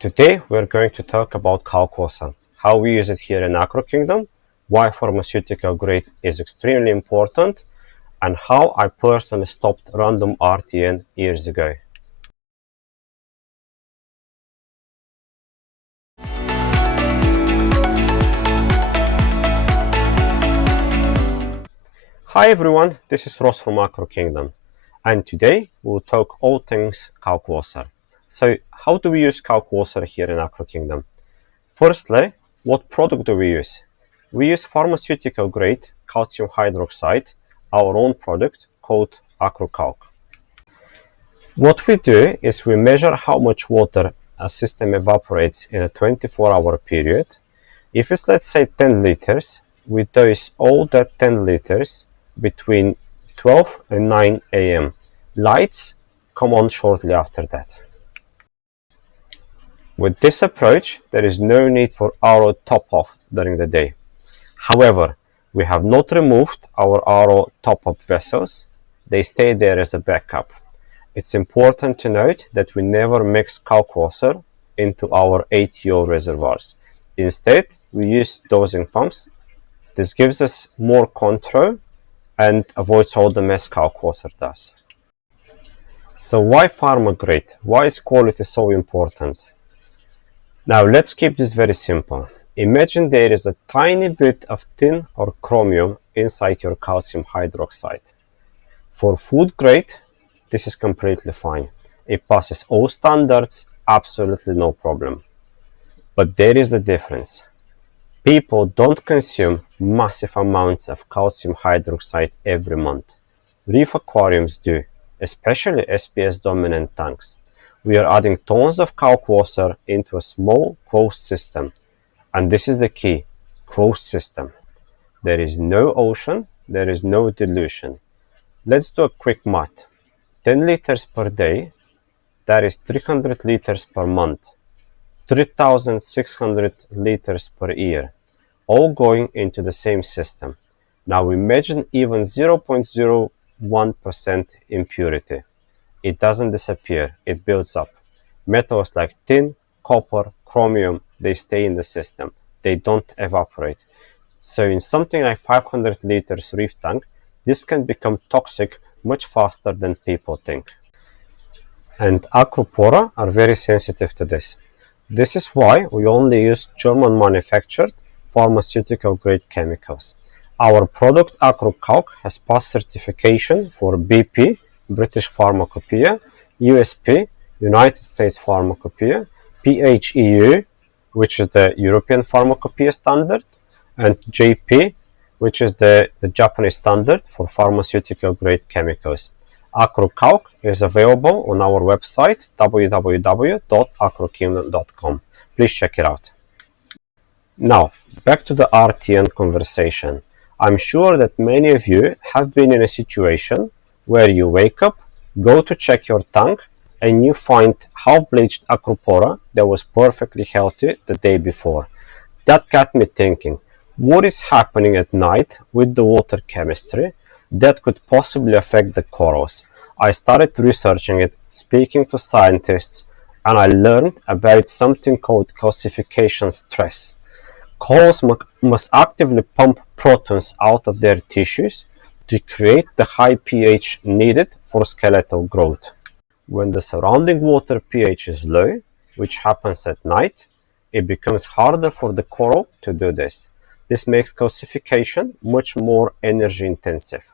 Today we're going to talk about Kalkwasser, how we use it here in ACROKINGDOM, why pharmaceutical grade is extremely important, and how I personally stopped random RTN years ago. Hi everyone, this is Ross from ACROKINGDOM, and today we'll talk all things Kalkwasser. So how do we use Kalkwasser here in ACROKINGDOM? Firstly, what product do we use? We use pharmaceutical grade calcium hydroxide, our own product called ACRO. What we do is we measure how much water a system evaporates in a 24-hour period. If it's, let's say, 10 liters, we dose all that 10 liters between 12 and 9 a.m. Lights come on shortly after that. With this approach, there is no need for RO top-off during the day. However, we have not removed our RO top-up vessels. They stay there as a backup. It's important to note that we never mix Kalkwasser into our ATO reservoirs. Instead, we use dosing pumps. This gives us more control and avoids all the mess Kalkwasser does. So why pharma grade? Why is quality so important? Now let's keep this very simple. Imagine there is a tiny bit of tin or chromium inside your calcium hydroxide. For food grade, this is completely fine. It passes all standards, absolutely no problem. But there is a difference. People don't consume massive amounts of calcium hydroxide every month. Reef aquariums do, especially SPS dominant tanks. We are adding tons of Kalkwasser into a small closed system. And this is the key, closed system. There is no ocean, there is no dilution. Let's do a quick math. 10 liters per day, that is 300 liters per month. 3,600 liters per year, all going into the same system. Now imagine even 0.01% impurity. It doesn't disappear, it builds up. Metals like tin, copper, chromium, they stay in the system. They don't evaporate. So in something like 500 liters reef tank, this can become toxic much faster than people think. And Acropora are very sensitive to this. This is why we only use German manufactured pharmaceutical grade chemicals. Our product ACROKALK has passed certification for BP, British Pharmacopoeia, USP, United States Pharmacopoeia, PHEU, which is the European Pharmacopoeia standard, and JP, which is the Japanese standard for pharmaceutical grade chemicals. ACROKALK is available on our website www.acrokingdom.com. Please check it out. Now, back to the RTN conversation. I'm sure that many of you have been in a situation where you wake up, go to check your tank, and you find half-bleached Acropora that was perfectly healthy the day before. That got me thinking, what is happening at night with the water chemistry that could possibly affect the corals? I started researching it, speaking to scientists, and I learned about something called calcification stress. Corals must actively pump protons out of their tissues to create the high pH needed for skeletal growth. When the surrounding water pH is low, which happens at night, it becomes harder for the coral to do this. This makes calcification much more energy intensive.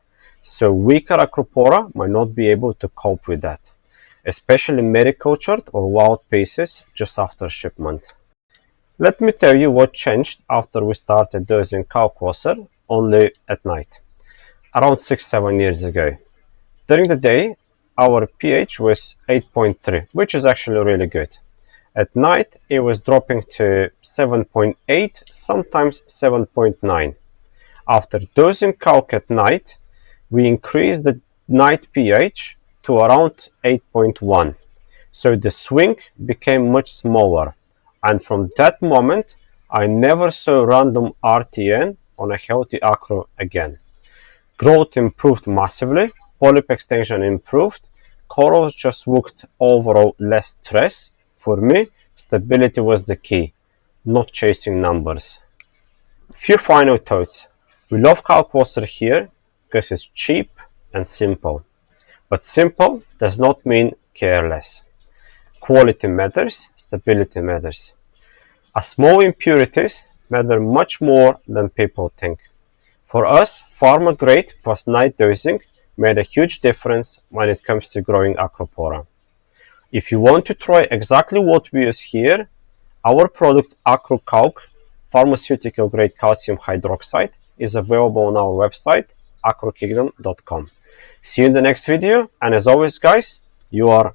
So weaker Acropora might not be able to cope with that, especially maricultured or wild pieces just after shipment. Let me tell you what changed after we started dosing Kalkwasser only at night, around 6-7 years ago. During the day, our pH was 8.3, which is actually really good. At night, it was dropping to 7.8, sometimes 7.9. After dosing KALK at night, we increased the night pH to around 8.1. So the swing became much smaller. And from that moment, I never saw random RTN on a healthy acro again. Growth improved massively, polyp extension improved, corals just looked overall less stress. For me, Stability was the key, not chasing numbers. Few final thoughts. We love Kalkwasser here because it's cheap and simple. But simple does not mean careless. Quality matters, stability matters. Small impurities matter much more than people think. For us, pharma grade plus night dosing made a huge difference when it comes to growing Acropora. If you want to try exactly what we use here, our product ACRO pharmaceutical grade calcium hydroxide is available on our website ACROKINGDOM.com. See you in the next video, and as always guys, you are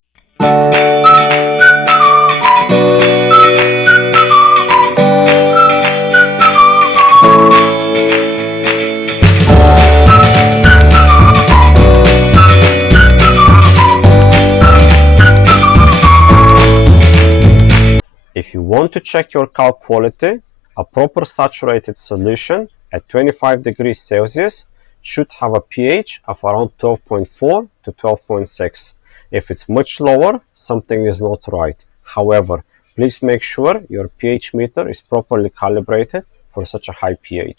If you want to check your KALK quality, a proper saturated solution at 25 degrees Celsius should have a pH of around 12.4 to 12.6. If it's much lower, something is not right. However, please make sure your pH meter is properly calibrated for such a high pH.